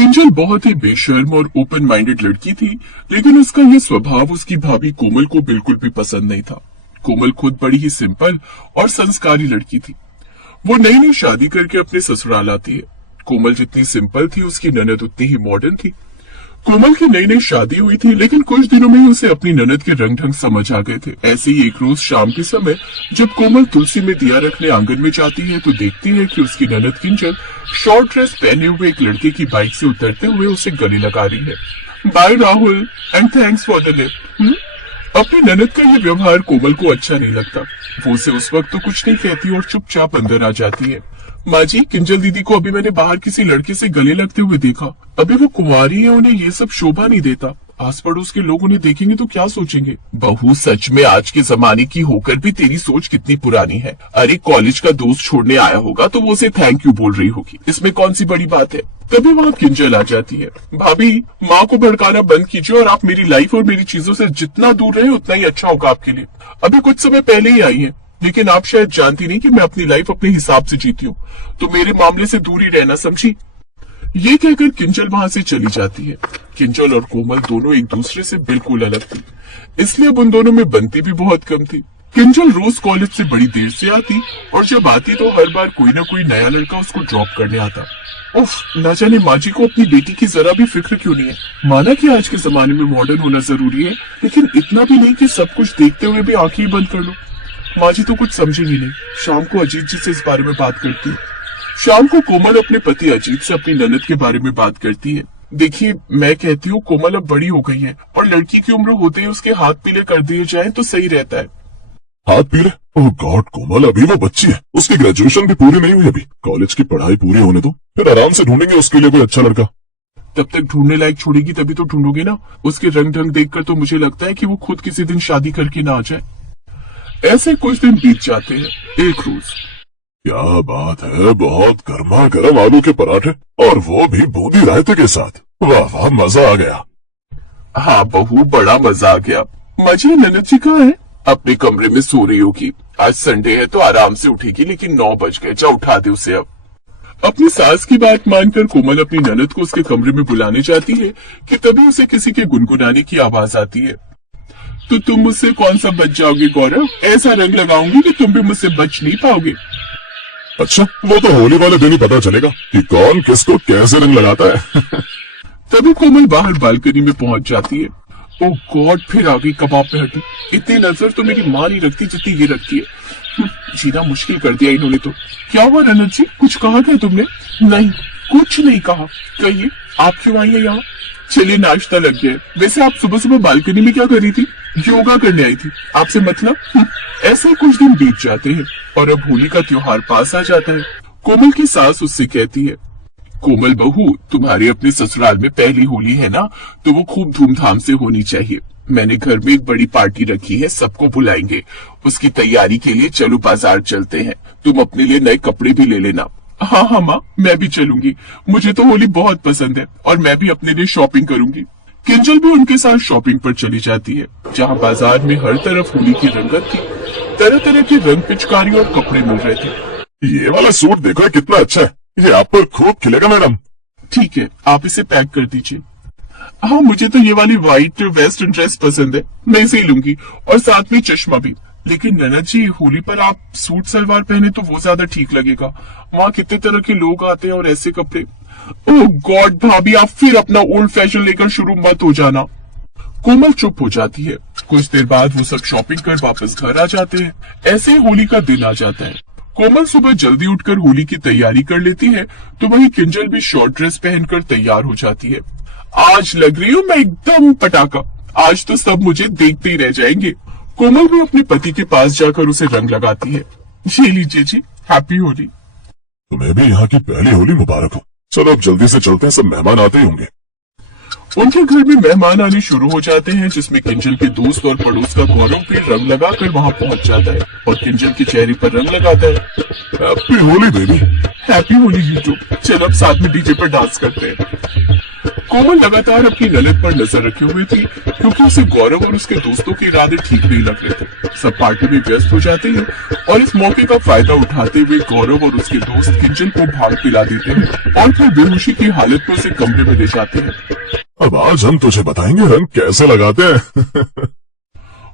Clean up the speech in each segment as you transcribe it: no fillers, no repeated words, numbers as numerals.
किंजल बहुत ही बेशर्म और ओपन माइंडेड लड़की थी, लेकिन उसका यह स्वभाव उसकी भाभी कोमल को बिल्कुल भी पसंद नहीं था। कोमल खुद बड़ी ही सिंपल और संस्कारी लड़की थी। वो नई नई शादी करके अपने ससुराल आती है। कोमल जितनी सिंपल थी, उसकी ननद उतनी ही मॉडर्न थी। कोमल की नई नई शादी हुई थी, लेकिन कुछ दिनों में ही उसे अपनी ननद के रंग ढंग समझ आ गए थे। ऐसे ही एक रोज शाम के समय जब कोमल तुलसी में दिया रखने आंगन में जाती है, तो देखती है कि उसकी ननद किंजल शॉर्ट ड्रेस पहने हुए एक लड़के की बाइक से उतरते हुए उसे गले लगा रही है। Bye Rahul and thanks for the lift. अपनी ननद का ये व्यवहार कोमल को अच्छा नहीं लगता। वो उसे उस वक्त तो कुछ नहीं कहती और चुपचाप अंदर आ जाती है। माँ जी, किंजल दीदी को अभी मैंने बाहर किसी लड़के से गले लगते हुए देखा। अभी वो कुंवारी है, उन्हें ये सब शोभा नहीं देता। आस पड़ोस के लोग उन्हें देखेंगे तो क्या सोचेंगे। बहू, सच में आज के जमाने की होकर भी तेरी सोच कितनी पुरानी है। अरे कॉलेज का दोस्त छोड़ने आया होगा तो वो उसे थैंक यू बोल रही होगी, इसमें कौन सी बड़ी बात है। तभी वहाँ किंजल आ जाती है। भाभी, माँ को भड़काना बंद कीजिए और आप मेरी लाइफ और मेरी चीजों से जितना दूर रहे उतना ही अच्छा होगा आपके लिए। अभी कुछ समय पहले ही आई है, लेकिन आप शायद जानती नहीं कि मैं अपनी लाइफ अपने हिसाब से जीती हूँ, तो मेरे मामले से दूर ही रहना, समझी। ये कहकर किंजल वहां से चली जाती है। किंजल और कोमल दोनों एक दूसरे से बिल्कुल अलग थी, इसलिए अब उन दोनों में बनती भी बहुत कम थी। किंजल रोज कॉलेज से बड़ी देर से आती और जब आती तो हर बार कोई ना कोई नया लड़का उसको ड्रॉप करने आता। उफ, ना जाने माँ जी को अपनी बेटी की जरा भी फिक्र क्यों नहीं है। माना कि आज के जमाने में मॉडर्न होना जरूरी है, लेकिन इतना भी नहीं कि सब कुछ देखते हुए भी आंखें ही बंद कर लो। माँ जी तो कुछ समझेंगी नहीं। शाम को अजीत जी से इस बारे में बात करती है। शाम को कोमल अपने पति अजीत से अपनी ननद के बारे में बात करती है। देखिए, मैं कहती हूँ कोमल अब बड़ी हो गई है और लड़की की उम्र होते ही उसके हाथ पीले कर दिए जाएं तो सही रहता है। हाथ पीले? ओह गॉड कोमल, अभी वो बच्ची है, उसकी ग्रेजुएशन भी पूरी नहीं हुई अभी। कॉलेज की पढ़ाई पूरी होने दो, फिर आराम से ढूंढेंगे उसके लिए कोई अच्छा लड़का। तब तक ढूंढने लायक छोड़ेगी तभी तो ढूंढोगे ना। उसके रंग ढंग देखकर तो मुझे लगता है कि वो खुद किसी दिन शादी करके ना आ जाए। ऐसे कुछ दिन बीत जाते हैं। एक रोज, क्या बात है, बहुत गर्मा गर्म आलू के पराठे और वो भी बूंदी रायते के साथ। वाह वाह, मजा आ गया। हाँ बहू, बड़ा मजा आ गया। माँ जी, ननद जी कहाँ है? अपने कमरे में सो रही होगी। आज संडे है तो आराम से उठेगी, लेकिन 9 बज गए। जा उठा दे उसे अब। अपनी सास की बात मानकर कोमल अपनी ननद को उसके कमरे में बुलाने जाती है कि तभी उसे किसी के गुनगुनाने की आवाज आती है। तो तुम मुझसे कौन सा बच जाओगे गौरव? ऐसा रंग लगाऊंगी कि तुम भी मुझसे बच नहीं पाओगे। अच्छा, वो तो होली वाले दिन ही पता चलेगा कि कौन किसको कैसे रंग लगाता है। तभी कोमल बाहर बालकनी में पहुंच जाती है। ओह गॉड, फिर आ गई कबाब पे हड्डी। इतनी नजर तो मेरी माँ नहीं रखती जितनी ये रखती है। जीना मुश्किल कर दिया इन्होंने तो। क्या हुआ ननद जी, कुछ कहा क्या तुमने? नहीं, कुछ नहीं कहा। कहिए, आप क्यों आई है यहाँ? चलिए, नाश्ता लग गया। वैसे आप सुबह सुबह बालकनी में क्या कर रही थी? योगा करने आई थी। आपसे मतलब? ऐसे कुछ दिन बीत जाते हैं और अब होली का त्योहार पास आ जाता है। कोमल की सास उससे कहती है, कोमल बहू, तुम्हारे अपने ससुराल में पहली होली है ना, तो वो खूब धूमधाम से होनी चाहिए। मैंने घर में एक बड़ी पार्टी रखी है, सबको बुलाएंगे। उसकी तैयारी के लिए चलो बाजार चलते हैं। तुम अपने लिए नए कपड़े भी ले लेना। हाँ हाँ माँ, मैं भी चलूंगी। मुझे तो होली बहुत पसंद है और मैं भी अपने लिए शॉपिंग करूंगी। किंजल भी उनके साथ शॉपिंग पर चली जाती है, जहाँ बाजार में हर तरफ होली की रंगत थी। तरह तरह के रंग, पिचकारी और कपड़े मिल रहे थे। ये वाला सूट देखो, कितना अच्छा है। ये आप पर खूब खिलेगा मैडम। ठीक है, आप इसे पैक कर दीजिए। हाँ, मुझे तो ये वाली व्हाइट वेस्टर्न ड्रेस पसंद है, मैं इसे ही लूंगी और साथ में चश्मा भी। लेकिन ननद जी, होली पर आप सूट सलवार पहने तो वो ज्यादा ठीक लगेगा। वहाँ कितने तरह के लोग आते हैं और ऐसे कपड़े। ओह गॉड भाभी, आप फिर अपना ओल्ड फैशन लेकर शुरू मत हो जाना। कोमल चुप हो जाती है। कुछ देर बाद वो सब शॉपिंग कर वापस घर आ जाते हैं। ऐसे होली का दिन आ जाता है। कोमल सुबह जल्दी उठकर होली की तैयारी कर लेती है, तो वही किंजल भी शॉर्ट ड्रेस पहनकर तैयार हो जाती है। आज लग रही हूँ मैं एकदम पटाखा। आज तो सब मुझे देखते ही रह जाएंगे। कोमल भी अपने पति के पास जाकर उसे रंग लगाती है। ये लीजिए जी, हैप्पी होली। तुम्हें भी यहाँ की पहली होली मुबारक हो। चलो अब जल्दी से चलते हैं, सब मेहमान आते ही होंगे। उनके घर में मेहमान आने शुरू हो जाते हैं, जिसमें किंजल के दोस्त और पड़ोस का गौरव भी रंग लगाकर वहां पहुंच जाता है और किंजल के चेहरे पर रंग लगाता है। Happy Holi baby. Happy Holi YouTube. चलो अब साथ में डीजे पर डांस करते हैं। कोमल लगातार अपनी ननद पर नजर रखे हुए थी, क्योंकि उसे गौरव और उसके दोस्तों के इरादे ठीक नहीं लग रहे थे। सब पार्टी में व्यस्त हो जाते हैं और इस मौके का फायदा उठाते हुए गौरव और उसके दोस्त किंजल को भाग पिला देते हैं और फिर बेहोशी की हालत में उसे कमरे में ले जाते हैं। अब आज हम तुझे बताएंगे रंग कैसे लगाते हैं।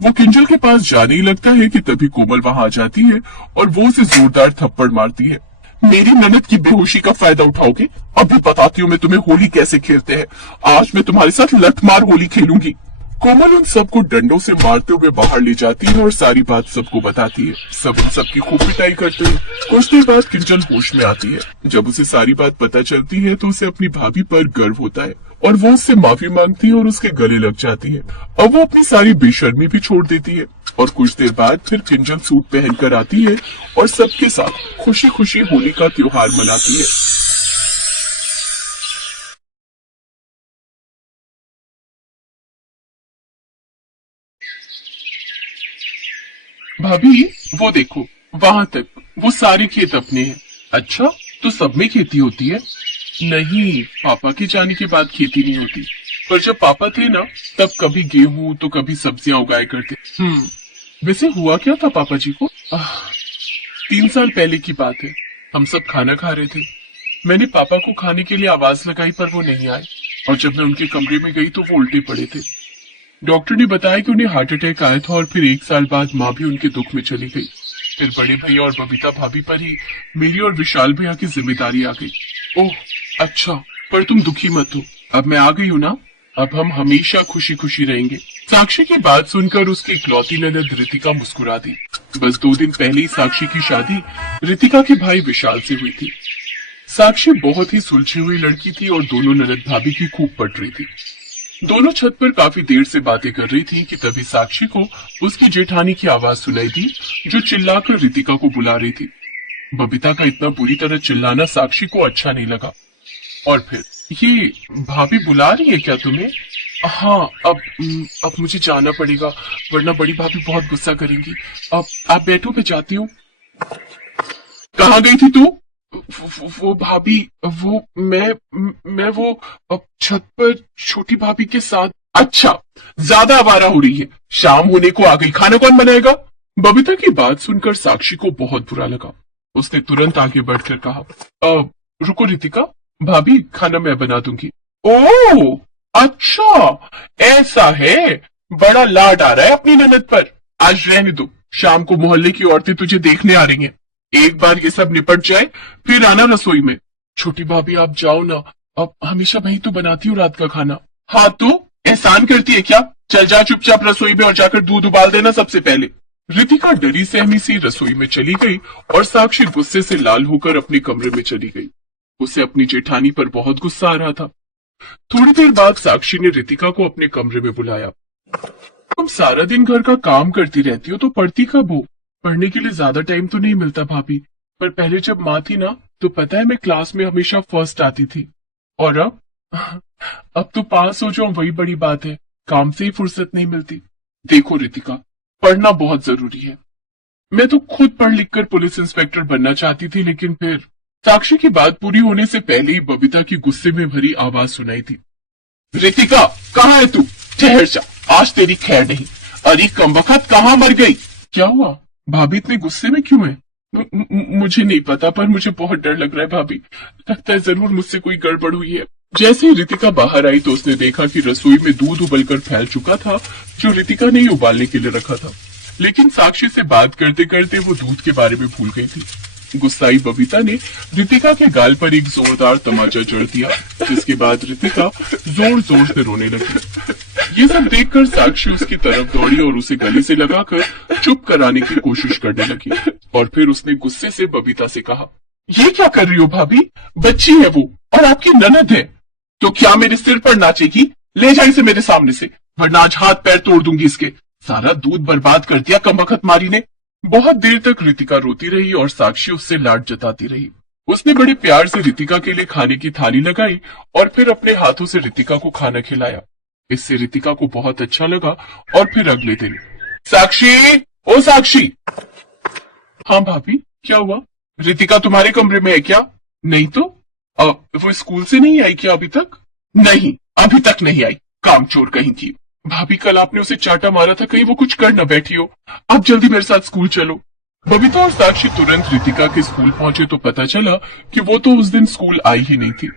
वो किंजल के पास जाने ही लगता है कि तभी कोमल वहां आ जाती है और वो उसे जोरदार थप्पड़ मारती है। मेरी ननद की बेहोशी का फायदा उठाओगे? अभी बताती हूँ मैं तुम्हें होली कैसे खेलते हैं। आज मैं तुम्हारे साथ लठमार होली खेलूंगी। कोमल उन सबको डंडों से मारते हुए बाहर ले जाती है और सारी बात सबको बताती है। सब उन सबकी खूब पिटाई करते हैं। कुछ देर बाद किंजल होश में आती है। जब उसे सारी बात पता चलती है तो उसे अपनी भाभी पर गर्व होता है और वो उससे माफी मांगती है और उसके गले लग जाती है। अब वो अपनी सारी बेशर्मी भी छोड़ देती है और कुछ देर बाद फिर किंजल सूट पहनकर आती है और सबके साथ खुशी खुशी होली का त्योहार मनाती है। भाभी वो देखो, वहां तक वो सारे खेत अपने हैं। अच्छा, तो सब में खेती होती है? नहीं, पापा के जाने के बाद खेती नहीं होती, पर जब पापा थे ना तब कभी गेहूं तो कभी सब्जियां उगाया करते। वैसे हुआ क्या था पापा जी को? 3 साल पहले की बात है। हम सब खाना खा रहे थे। मैंने पापा को खाने के लिए आवाज लगाई पर वो नहीं आए और जब मैं उनके कमरे में गई तो वो उल्टे पड़े थे। डॉक्टर ने बताया कि उन्हें हार्ट अटैक आया था और फिर 1 साल बाद माँ भी उनके दुख में चली गई। फिर बड़े भैया और बबीता भाभी पर ही मेरी और विशाल भैया की जिम्मेदारी आ गई। ओह अच्छा, पर तुम दुखी मत हो, अब मैं आ गई हूँ ना, अब हम हमेशा खुशी खुशी रहेंगे। साक्षी की बात सुनकर उसकी इकलौती ननद रितिका मुस्कुरा दी। बस 2 दिन पहले ही साक्षी की शादी रितिका के भाई विशाल से हुई थी। साक्षी बहुत ही सुलझी हुई लड़की थी और दोनों ननद भाभी की खूब पट रही थी। दोनों छत पर काफी देर से बातें कर रही थी कि तभी साक्षी को उसकी जेठानी की आवाज सुनाई दी, जो चिल्लाकर रितिका को बुला रही थी। बबीता का इतना बुरी तरह चिल्लाना साक्षी को अच्छा नहीं लगा और फिर, ये भाभी बुला रही है क्या तुम्हें? हाँ, अब मुझे जाना पड़ेगा वरना बड़ी भाभी बहुत गुस्सा करेंगी। अब आप बैठो, मैं जाती हूँ। कहाँ गई थी तू? वो भाभी, वो मैं वो छत पर छोटी भाभी के साथ। अच्छा, ज्यादा आवारा हो रही है, शाम होने को आ गई, खाना कौन बनाएगा? बबीता की बात सुनकर साक्षी को बहुत बुरा लगा। उसने तुरंत आगे बढ़कर कहा, रुको रितिका, भाभी खाना मैं बना दूंगी। ओह अच्छा, ऐसा है, बड़ा लाड आ रहा है अपनी ननद पर। आज रहने दो, शाम को मोहल्ले की औरतें तुझे देखने आ रही हैं। एक बार ये सब निपट जाए फिर आना रसोई में। छोटी भाभी आप जाओ ना, अब हमेशा वही तो बनाती हूँ रात का खाना। हाँ तो एहसान करती है क्या? चल जा चुपचाप रसोई में और जाकर दूध उबाल देना सबसे पहले। रितिका डरी सहमी सी रसोई में चली गई और साक्षी गुस्से से लाल होकर अपने कमरे में चली गई। उसे अपनी जेठानी पर बहुत गुस्सा आ रहा था। थोड़ी देर बाद साक्षी ने रितिका को अपने कमरे में बुलाया। तुम सारा दिन घर का काम करती रहती हो तो पढ़ती कब हो? पढ़ने के लिए ज्यादा टाइम तो नहीं मिलता भाभी, पर पहले जब माँ थी ना तो पता है मैं क्लास में हमेशा फर्स्ट आती थी। और अब तो पास हो जाऊं वही बड़ी बात है, काम से ही फुर्सत नहीं मिलती। देखो रितिका, पढ़ना बहुत जरूरी है। मैं तो खुद पढ़ लिख कर पुलिस इंस्पेक्टर बनना चाहती थी, लेकिन फिर। साक्षी की बात पूरी होने से पहले ही बबीता की गुस्से में भरी आवाज सुनाई थी। रितिका, कहाँ है तू? ठहर जा, आज तेरी खैर नहीं। अरे कमबख्त, कहाँ मर गई? क्या हुआ? भाभी इतने गुस्से में क्यों है? मुझे नहीं पता, पर मुझे बहुत डर लग रहा है भाभी। लगता है जरूर मुझसे कोई गड़बड़ हुई है। जैसे ही रितिका बाहर आई तो उसने देखा कि रसोई में दूध उबलकर फैल चुका था, जो रितिका ने ही उबालने के लिए रखा था। लेकिन साक्षी से बात करते करते वो दूध के बारे में भूल गई थी। गुस्साई बबीता ने रितिका के गाल पर एक जोरदार तमाचा जड़ दिया, जिसके बाद रितिका जोर जोर से रोने लगी। ये सब देखकर साक्षी उसकी तरफ दौड़ी और उसे गले से लगाकर चुप कराने की कोशिश करने लगी। और फिर उसने गुस्से से बबीता से कहा, ये क्या कर रही हो भाभी? बच्ची है वो और आपकी ननद है, तो क्या मेरे सिर पर नाचेगी? ले जा इसे मेरे सामने से, वरना आज हाथ पैर तोड़ दूंगी इसके। सारा दूध बर्बाद कर दिया कमबख्त मारी ने। बहुत देर तक रितिका रोती रही और साक्षी उससे लाड जताती रही। उसने बड़े प्यार से रितिका के लिए खाने की थाली लगाई और फिर अपने हाथों से रितिका को खाना खिलाया। इससे रितिका को बहुत अच्छा लगा और फिर अगले दिन, साक्षी, ओ साक्षी। हाँ भाभी, क्या हुआ? रितिका तुम्हारे कमरे में है क्या? नहीं तो। वो स्कूल से नहीं आई क्या अभी तक? नहीं, अभी तक नहीं आई, कामचोर कहीं की। भाभी कल आपने उसे चाटा मारा था, कहीं वो कुछ कर न बैठी हो। आप जल्दी मेरे साथ स्कूल चलो। बबीता और साक्षी तुरंत रितिका के स्कूल पहुंचे तो पता चला कि वो तो उस दिन स्कूल आई ही नहीं थी।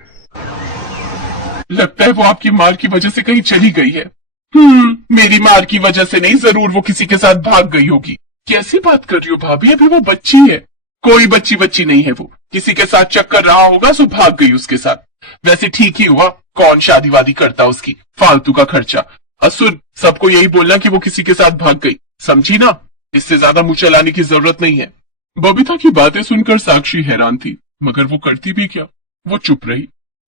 लगता है वो आपकी मार की वजह से कहीं चली गई है। मेरी मार की वजह से नहीं, जरूर वो किसी के साथ भाग गई होगी। कैसी बात कर रही हो भाभी, अभी वो बच्ची है। कोई बच्ची बच्ची नहीं है, वो किसी के साथ चक्कर रहा होगा सो भाग गई उसके साथ। वैसे ठीक ही हुआ, कौन शादी वादी करता उसकी, फालतू का खर्चा। असुर, सबको यही बोलना कि वो किसी के साथ भाग गई, समझी ना? इससे ज्यादा मुंह चलाने की जरूरत नहीं है। बबीता की बातें सुनकर साक्षी हैरान थी, मगर वो करती भी क्या। वो चुप रही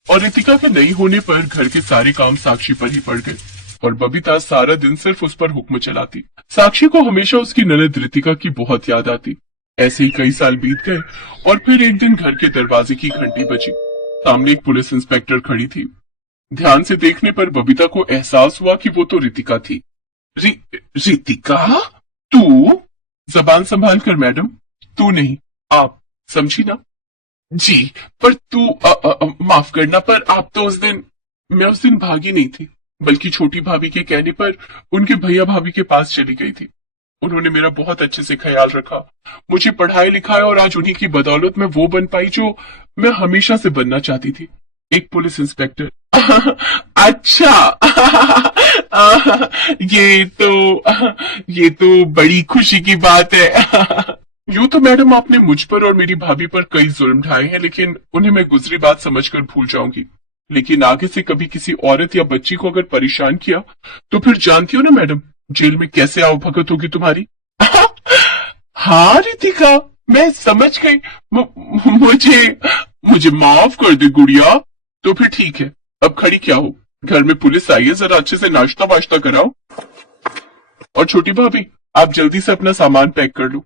और रितिका के नहीं होने पर घर के सारे काम साक्षी पर ही पड़ गए और बबीता सारा दिन सिर्फ उस पर हुक्म चलाती। साक्षी को हमेशा उसकी ननद रितिका की बहुत याद आती। ऐसे ही कई साल बीत गए और फिर एक दिन घर के दरवाजे की घंटी बजी। सामने एक पुलिस इंस्पेक्टर खड़ी थी। ध्यान से देखने पर बबीता को एहसास हुआ कि वो तो रितिका थी। रितिका, तू? जबान संभाल कर मैडम, तू नहीं आप, समझी ना? जी, पर तू माफ करना, पर आप तो उस दिन। मैं उस दिन भागी नहीं थी, बल्कि छोटी भाभी के कहने पर उनके भैया भाभी के पास चली गई थी। उन्होंने मेरा बहुत अच्छे से ख्याल रखा, मुझे पढ़ाई लिखाया और आज उन्हीं की बदौलत मैं वो बन पाई जो मैं हमेशा से बनना चाहती थी, एक पुलिस इंस्पेक्टर। अच्छा। ये तो बड़ी खुशी की बात है। यूं तो मैडम आपने मुझ पर और मेरी भाभी पर कई जुल्म ढाए हैं, लेकिन उन्हें मैं गुजरी बात समझकर भूल जाऊंगी। लेकिन आगे से कभी किसी औरत या बच्ची को अगर परेशान किया तो फिर जानती हो ना मैडम, जेल में कैसे आवभगत होगी तुम्हारी। हाँ रितिका, मैं समझ गई। मुझे मुझे माफ कर दे गुड़िया। तो फिर ठीक है, अब खड़ी क्या हो, घर में पुलिस आई है, जरा अच्छे से नाश्ता वाश्ता कराओ। और छोटी भाभी, आप जल्दी से अपना सामान पैक कर लो।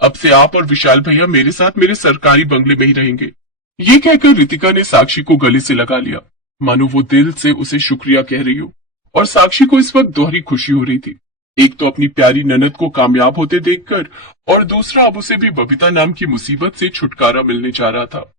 अब से आप और विशाल भैया मेरे साथ मेरे सरकारी बंगले में ही रहेंगे। ये कहकर रितिका ने साक्षी को गले से लगा लिया, मानो वो दिल से उसे शुक्रिया कह रही हो। और साक्षी को इस वक्त दोहरी खुशी हो रही थी, एक तो अपनी प्यारी ननद को कामयाब होते देखकर, और दूसरा अब उसे भी बबीता नाम की मुसीबत से छुटकारा मिलने जा रहा था।